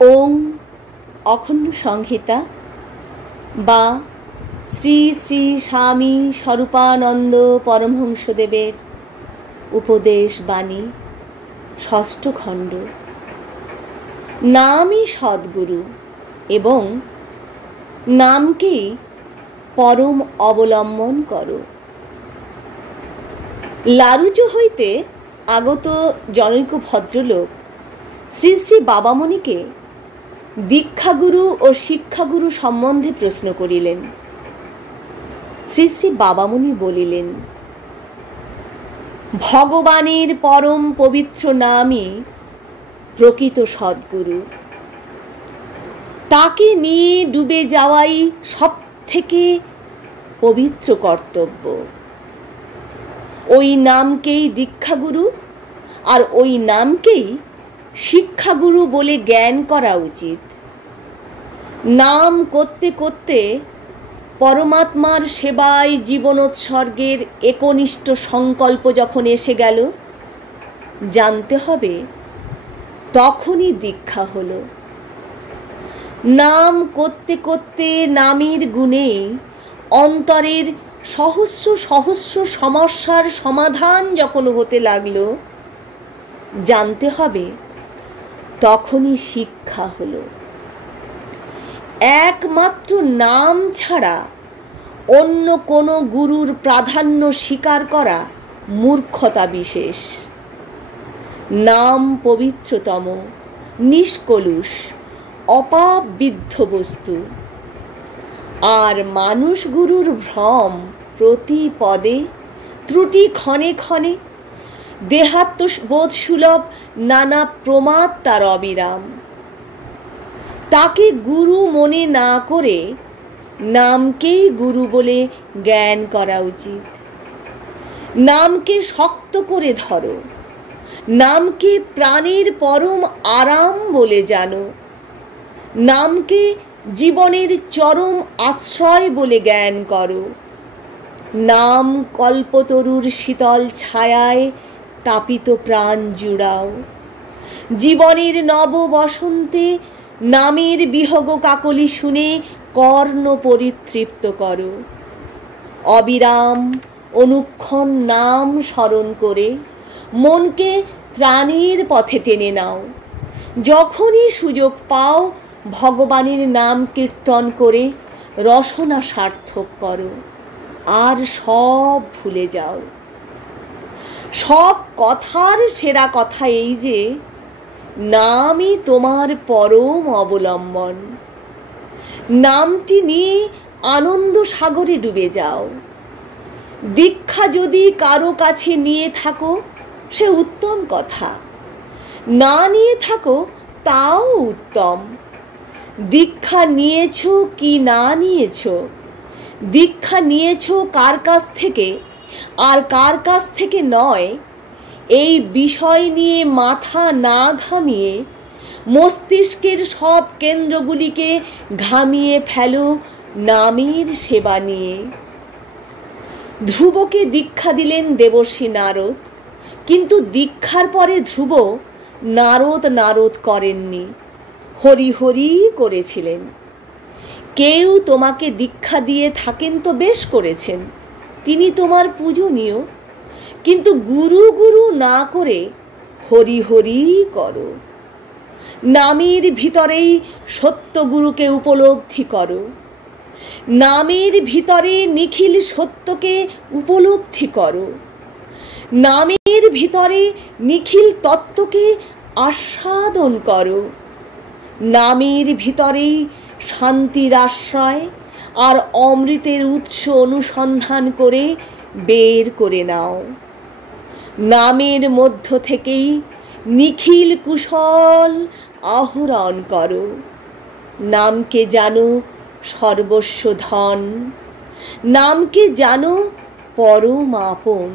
ওম অখণ্ড সংহিতা বা শ্রী শ্রী স্বামী স্বরূপানন্দ পরমহংসদেবের উপদেশ বাণী ষষ্ঠ খণ্ড। নামই সদ্গুরু এবং নামকেই পরম অবলম্বন করো। লারুচ হইতে আগত জনৈক ভদ্রলোক শ্রী শ্রী বাবামণিকে দীক্ষাগুরু ও শিক্ষাগুরু সম্বন্ধে প্রশ্ন করিলেন। শ্রী শ্রী বাবামণি বলিলেন, ভগবানের পরম পবিত্র নামই প্রকৃত সদ্গুরু। তাকে নিয়ে ডুবে যাওয়াই সব থেকে পবিত্র কর্তব্য। ওই নামকেই দীক্ষাগুরু আর ওই নামকেই শিক্ষাগুরু বলে জ্ঞান করা উচিত। নাম করতে করতে পরমাত্মার সেবায় জীবনোৎসর্গের একনিষ্ঠ সংকল্প যখন এসে গেল, জানতে হবে তখনই দীক্ষা হলো। নাম করতে করতে নামের গুণে অন্তরের সহস্র সহস্র সমস্যার সমাধান যখন হতে লাগলো, জানতে হবে তখনই শিক্ষা হলো। একমাত্র নাম ছাড়া অন্য কোনো গুরুর প্রাধান্য স্বীকার করা মূর্খতা বিশেষ। নাম পবিত্রতম, নিষ্কলুষ, অপাপ বিদ্ধ বস্তু। আর মানুষ গুরুর ভ্রম প্রতি পদে, ত্রুটি ক্ষণে ক্ষণে, দেহাত্মবোধ সুলভ নানা প্রমাদ তার অবিরাম। তাকে গুরু মনে না করে নামকেই গুরু বলে জ্ঞান করা উচিত। নামকে শক্ত করে ধরো, নামকে প্রাণের পরম আরাম বলে জানো, নামকে জীবনের চরম আশ্রয় বলে জ্ঞান করো। নাম কল্পতরুর শীতল ছায়ায় তাপিত প্রাণ জুড়াও। জীবনের নব বসন্তে নামের বিহগ কাকলি শুনে কর্ণ পরিতৃপ্ত করো। অবিরাম অনুক্ষণ নাম স্মরণ করে মনকে ত্রাণের পথে টেনে নাও। যখনই সুযোগ পাও ভগবানের নাম কীর্তন করে রসনা সার্থক করো, আর সব ভুলে যাও। সব কথার সেরা কথা এই যে নামই তোমার পরম অবলম্বন। নামটি নিয়ে আনন্দ সাগরে ডুবে যাও। দীক্ষা যদি কারো কাছে নিয়ে থাকো সে উত্তম কথা, না নিয়ে থাকো তাও উত্তম। দীক্ষা নিয়েছো কি না নিয়েছো, দীক্ষা নিয়েছো কার কাছ থেকে আর কার কাছ থেকে নয়, এই বিষয় নিয়ে মাথা না ঘামিয়ে মস্তিষ্কের সব কেন্দ্রগুলিকে ঘামিয়ে ফেলো নামের সেবা নিয়ে। ধ্রুবকে দীক্ষা দিলেন দেবর্ষি নারদ, কিন্তু দীক্ষার পরে ধ্রুব নারদ নারদ করেননি, হরি হরি করেছিলেন। কেউ তোমাকে দীক্ষা দিয়ে থাকেন তো বেশ করেছেন, তিনি তোমার পূজনীয়, কিন্তু গুরু গুরু না করে হরি হরি করো। নামের ভিতরেই সত্য গুরুকে উপলব্ধি করো। নামের ভিতরে নিখিল সত্যকে উপলব্ধি করো। নামের ভিতরে নিখিল তত্ত্বকে আস্বাদন করো। নামের ভিতরেই শান্তির আশ্রয় আর অমৃতের উৎস অনুসন্ধান করে বের করে নাও। নামের মধ্য থেকেই নিখিল কুশল আহরণ করো। নামকে জানো সর্বস্ব ধন, নামকে জানো পরম আপন।